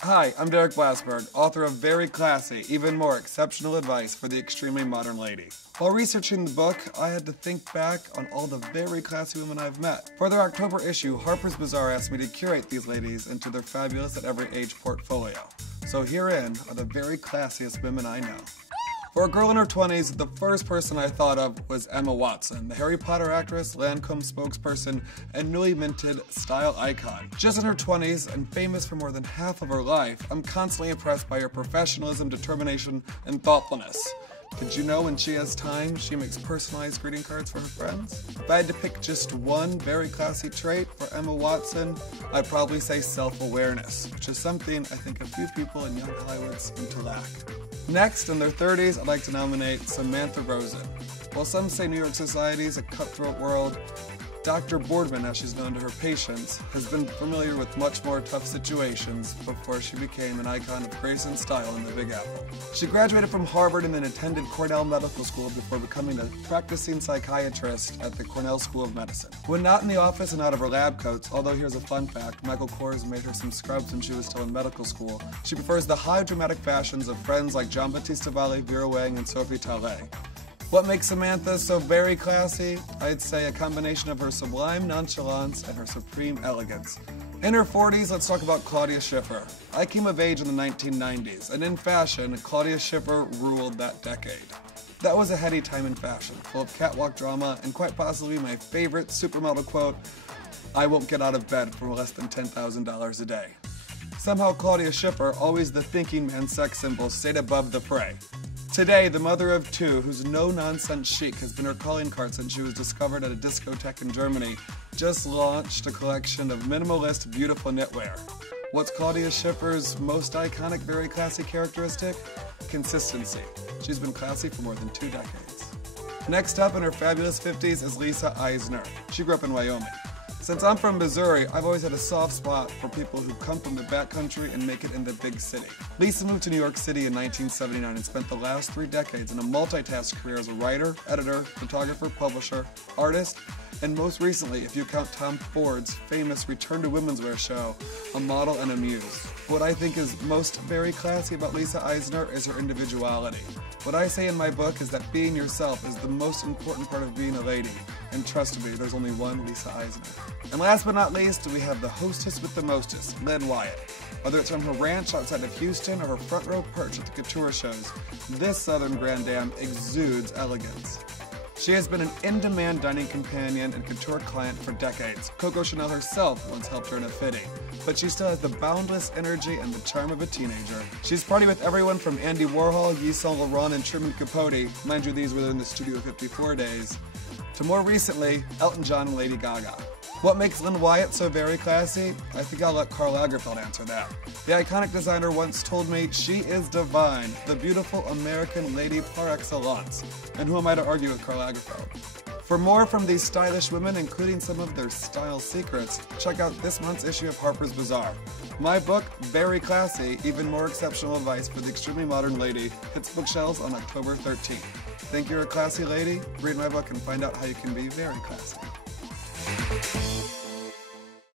Hi, I'm Derek Blasberg, author of Very Classy, Even More Exceptional Advice for the Extremely Modern Lady. While researching the book, I had to think back on all the very classy women I've met. For their October issue, Harper's Bazaar asked me to curate these ladies into their fabulous at every age portfolio. So herein are the very classiest women I know. For a girl in her 20s, the first person I thought of was Emma Watson, the Harry Potter actress, Lancome spokesperson, and newly minted style icon. Just in her 20s and famous for more than half of her life, I'm constantly impressed by her professionalism, determination, and thoughtfulness. Did you know when she has time, she makes personalized greeting cards for her friends? If I had to pick just one very classy trait for Emma Watson, I'd probably say self-awareness, which is something I think a few people in young Hollywood seem to lack. Next, in their 30s, I'd like to nominate Samantha Rosen. While some say New York society is a cutthroat world, Dr. Boardman, as she's known to her patients, has been familiar with much more tough situations before she became an icon of grace and style in the Big Apple. She graduated from Harvard and then attended Cornell Medical School before becoming a practicing psychiatrist at the Cornell School of Medicine. When not in the office and out of her lab coats, although here's a fun fact, Michael Kors made her some scrubs when she was still in medical school, she prefers the high dramatic fashions of friends like Jean-Baptiste Vallee, Vera Wang, and Sophie Tallet. What makes Samantha so very classy? I'd say a combination of her sublime nonchalance and her supreme elegance. In her 40s, let's talk about Claudia Schiffer. I came of age in the 1990s, and in fashion, Claudia Schiffer ruled that decade. That was a heady time in fashion, full of catwalk drama, and quite possibly my favorite supermodel quote, "I won't get out of bed for less than $10,000 a day." Somehow Claudia Schiffer, always the thinking man sex symbol, stayed above the fray. Today, the mother of two, whose no-nonsense chic has been her calling card since she was discovered at a discotheque in Germany, just launched a collection of minimalist, beautiful knitwear. What's Claudia Schiffer's most iconic, very classy characteristic? Consistency. She's been classy for more than 2 decades. Next up in her fabulous 50s is Lisa Eisner. She grew up in Wyoming. Since I'm from Missouri, I've always had a soft spot for people who come from the backcountry and make it in the big city. Lisa moved to New York City in 1979 and spent the last 3 decades in a multitask career as a writer, editor, photographer, publisher, artist, and most recently, if you count Tom Ford's famous Return to Women's Wear show, a model and a muse. What I think is most very classy about Lisa Eisner is her individuality. What I say in my book is that being yourself is the most important part of being a lady. And trust me, there's only one Lisa Eisner. And last but not least, we have the hostess with the mostest, Lynn Wyatt. Whether it's from her ranch outside of Houston or her front row perch at the couture shows, this Southern grande dame exudes elegance. She has been an in-demand dining companion and couture client for decades. Coco Chanel herself once helped her in a fitting, but she still has the boundless energy and the charm of a teenager. She's partied with everyone from Andy Warhol, Yves Saint Laurent, and Truman Capote, mind you these were in the Studio 54 days, to more recently, Elton John and Lady Gaga. What makes Lynn Wyatt so very classy? I think I'll let Karl Lagerfeld answer that. The iconic designer once told me, "She is divine, the beautiful American lady par excellence." And who am I to argue with Karl Lagerfeld? For more from these stylish women, including some of their style secrets, check out this month's issue of Harper's Bazaar. My book, Very Classy, Even More Exceptional Advice for the Extremely Modern Lady, hits bookshelves on October 13th. Think you're a classy lady? Read my book and find out how you can be very classy.